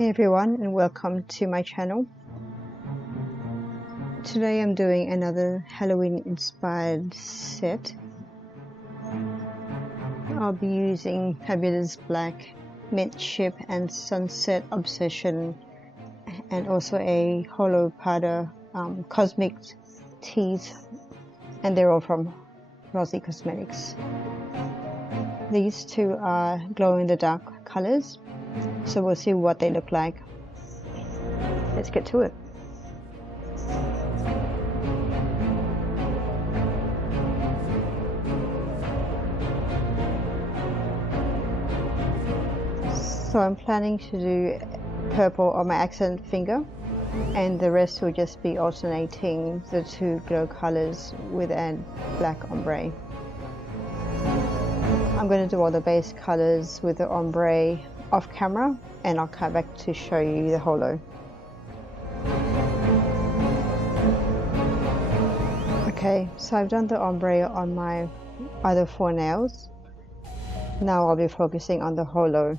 Hey everyone, and welcome to my channel. Today I'm doing another Halloween inspired set. I'll be using Fabulous Black, Mint Chip and Sunset Obsession, and also a holo powder cosmic teas, and they're all from Rossi Cosmetics. These two are glow in the dark colors, so we'll see what they look like. Let's get to it. So I'm planning to do purple on my accent finger, and the rest will just be alternating the two glow colors with a black ombre. I'm going to do all the base colors with the ombre off camera, and I'll come back to show you the holo. Okay, so I've done the ombre on my other 4 nails. Now I'll be focusing on the holo.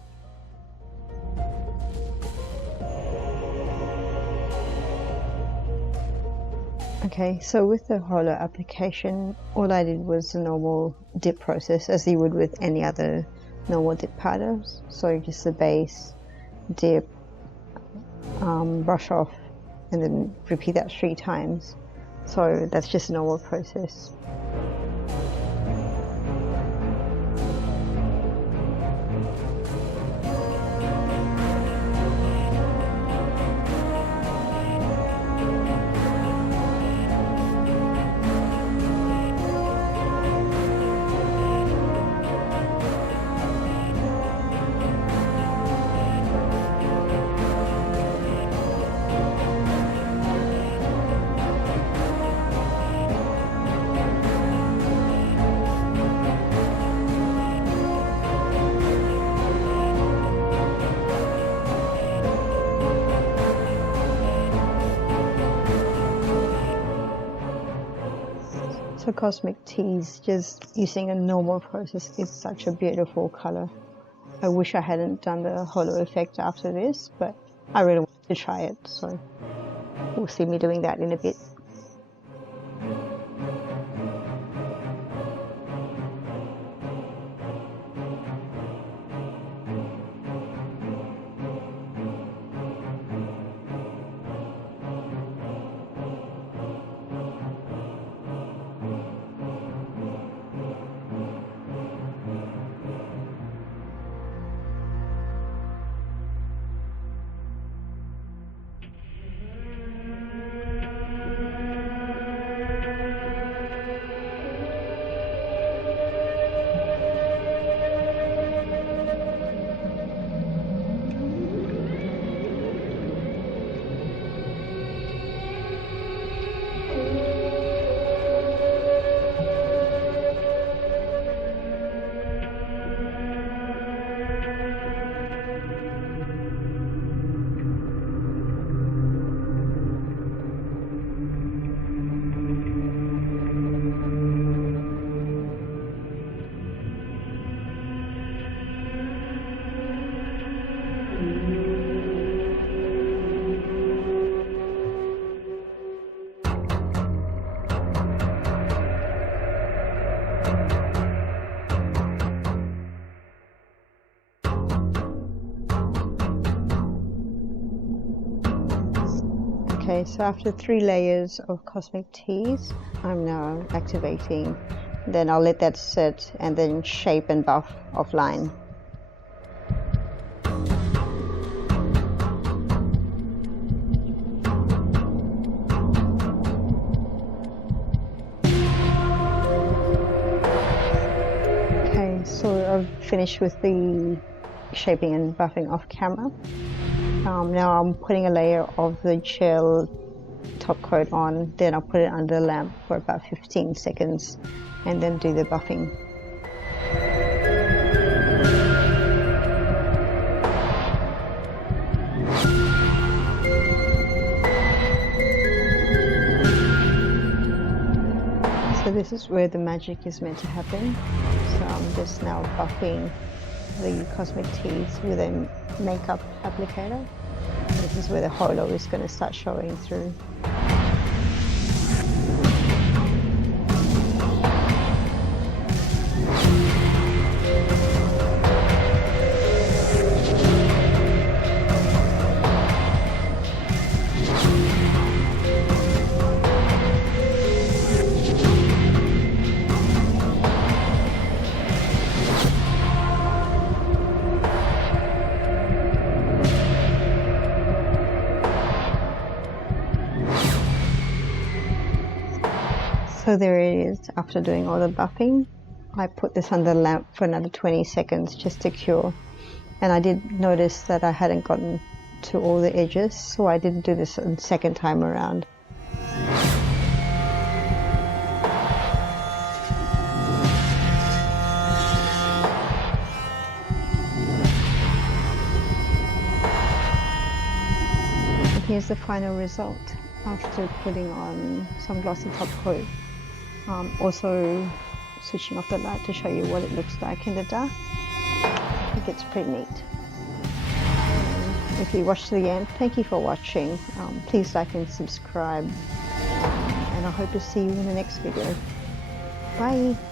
Okay, so with the holo application, all I did was the normal dip process as you would with any other normal dip powders. So just the base, dip, brush off, and then repeat that 3 times. So that's just a normal process. So Cosmic Teas, just using a normal process, is such a beautiful color. I wish I hadn't done the holo effect after this, but I really wanted to try it, so we'll see me doing that in a bit. Okay, so after 3 layers of Cosmic Teas, I'm now activating. Then I'll let that sit and then shape and buff offline. Okay, so I've finished with the shaping and buffing off camera. Now I'm putting a layer of the gel top coat on, then I'll put it under the lamp for about 15 seconds and then do the buffing. So this is where the magic is meant to happen. So I'm just now buffing the Cosmic Teas with a makeup applicator. this is where the holo is going to start showing through. So there it is. After doing all the buffing, I put this under the lamp for another 20 seconds just to cure. And I did notice that I hadn't gotten to all the edges, so I didn't do this a second time around. And here's the final result after putting on some glossy top coat. Also switching off the light to show you what it looks like in the dark. I think it's pretty neat. If you watched to the end, thank you for watching. Please like and subscribe, and I hope to see you in the next video. Bye!